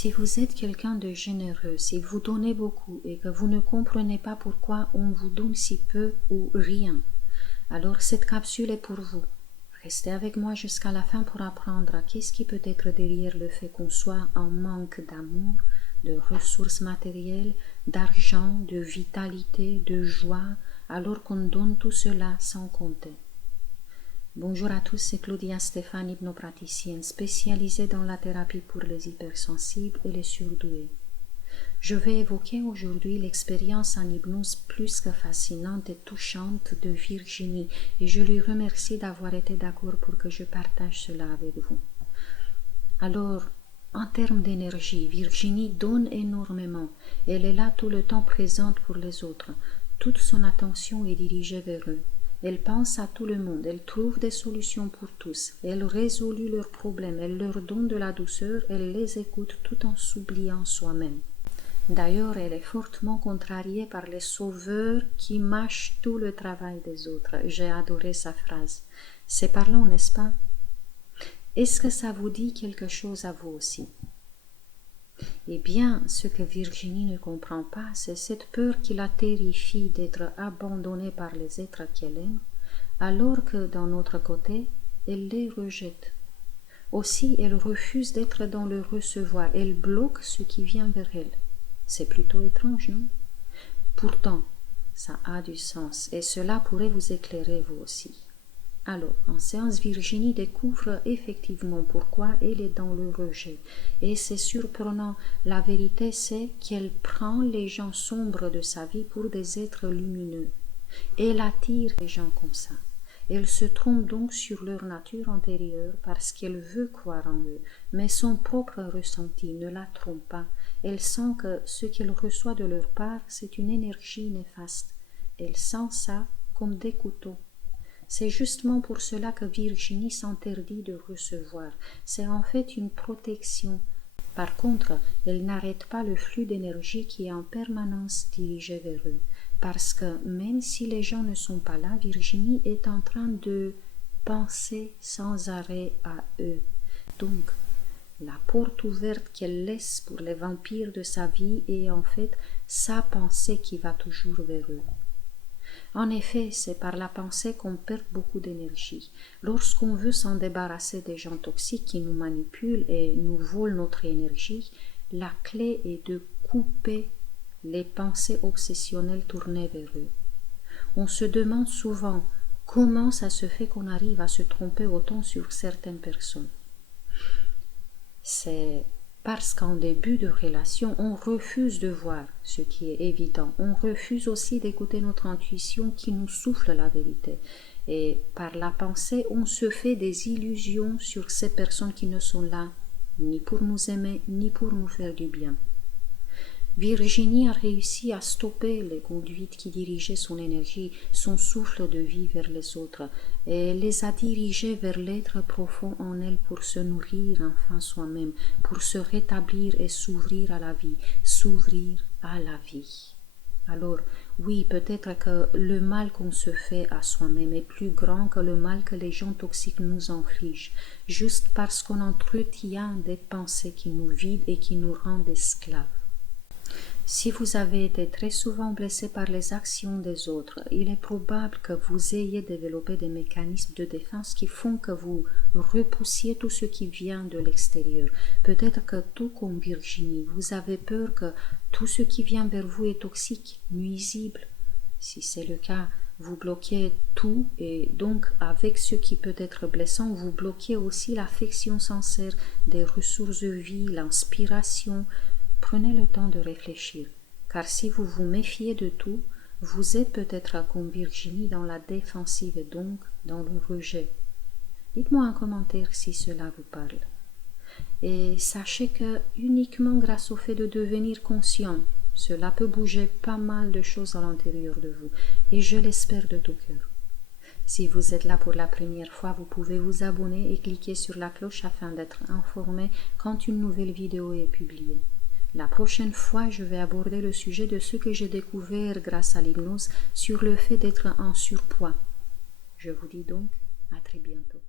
Si vous êtes quelqu'un de généreux, si vous donnez beaucoup et que vous ne comprenez pas pourquoi on vous donne si peu ou rien, alors cette capsule est pour vous. Restez avec moi jusqu'à la fin pour apprendre à qu'est-ce qui peut être derrière le fait qu'on soit en manque d'amour, de ressources matérielles, d'argent, de vitalité, de joie, alors qu'on donne tout cela sans compter. Bonjour à tous, c'est Claudia Stéphane, hypnopraticienne spécialisée dans la thérapie pour les hypersensibles et les surdoués. Je vais évoquer aujourd'hui l'expérience en hypnose plus que fascinante et touchante de Virginie et je lui remercie d'avoir été d'accord pour que je partage cela avec vous. Alors, en termes d'énergie, Virginie donne énormément. Elle est là tout le temps présente pour les autres. Toute son attention est dirigée vers eux. Elle pense à tout le monde, elle trouve des solutions pour tous, elle résout leurs problèmes, elle leur donne de la douceur, elle les écoute tout en s'oubliant soi-même. D'ailleurs, elle est fortement contrariée par les sauveurs qui mâchent tout le travail des autres. J'ai adoré sa phrase. C'est parlant, n'est-ce pas? Est-ce que ça vous dit quelque chose à vous aussi? Eh bien, ce que Virginie ne comprend pas, c'est cette peur qui la terrifie d'être abandonnée par les êtres qu'elle aime, alors que d'un autre côté, elle les rejette. Aussi, elle refuse d'être dans le recevoir, elle bloque ce qui vient vers elle. C'est plutôt étrange, non? Pourtant, ça a du sens et cela pourrait vous éclairer vous aussi. Alors, en séance, Virginie découvre effectivement pourquoi elle est dans le rejet. Et c'est surprenant, la vérité c'est qu'elle prend les gens sombres de sa vie pour des êtres lumineux. Elle attire les gens comme ça. Elle se trompe donc sur leur nature antérieure parce qu'elle veut croire en eux, mais son propre ressenti ne la trompe pas. Elle sent que ce qu'elle reçoit de leur part, c'est une énergie néfaste. Elle sent ça comme des couteaux. C'est justement pour cela que Virginie s'interdit de recevoir. C'est en fait une protection. Par contre, elle n'arrête pas le flux d'énergie qui est en permanence dirigé vers eux. Parce que même si les gens ne sont pas là, Virginie est en train de penser sans arrêt à eux. Donc, la porte ouverte qu'elle laisse pour les vampires de sa vie est en fait sa pensée qui va toujours vers eux. En effet, c'est par la pensée qu'on perd beaucoup d'énergie. Lorsqu'on veut s'en débarrasser des gens toxiques qui nous manipulent et nous volent notre énergie, la clé est de couper les pensées obsessionnelles tournées vers eux. On se demande souvent comment ça se fait qu'on arrive à se tromper autant sur certaines personnes. C'est parce qu'en début de relation, on refuse de voir ce qui est évident. On refuse aussi d'écouter notre intuition qui nous souffle la vérité. Et par la pensée, on se fait des illusions sur ces personnes qui ne sont là, ni pour nous aimer, ni pour nous faire du bien. Virginie a réussi à stopper les conduites qui dirigeaient son énergie, son souffle de vie vers les autres, et les a dirigées vers l'être profond en elle pour se nourrir enfin soi-même, pour se rétablir et s'ouvrir à la vie, s'ouvrir à la vie. Alors, oui, peut-être que le mal qu'on se fait à soi-même est plus grand que le mal que les gens toxiques nous infligent, juste parce qu'on entretient des pensées qui nous vident et qui nous rendent esclaves. Si vous avez été très souvent blessé par les actions des autres, il est probable que vous ayez développé des mécanismes de défense qui font que vous repoussiez tout ce qui vient de l'extérieur. Peut-être que tout comme Virginie, vous avez peur que tout ce qui vient vers vous est toxique, nuisible. Si c'est le cas, vous bloquez tout et donc avec ce qui peut être blessant, vous bloquez aussi l'affection sincère, des ressources de vie, l'inspiration. Prenez le temps de réfléchir, car si vous vous méfiez de tout, vous êtes peut-être comme Virginie dans la défensive et donc dans le rejet. Dites-moi en commentaire si cela vous parle. Et sachez que uniquement grâce au fait de devenir conscient, cela peut bouger pas mal de choses à l'intérieur de vous, et je l'espère de tout cœur. Si vous êtes là pour la première fois, vous pouvez vous abonner et cliquer sur la cloche afin d'être informé quand une nouvelle vidéo est publiée. La prochaine fois, je vais aborder le sujet de ce que j'ai découvert grâce à l'hypnose sur le fait d'être en surpoids. Je vous dis donc à très bientôt.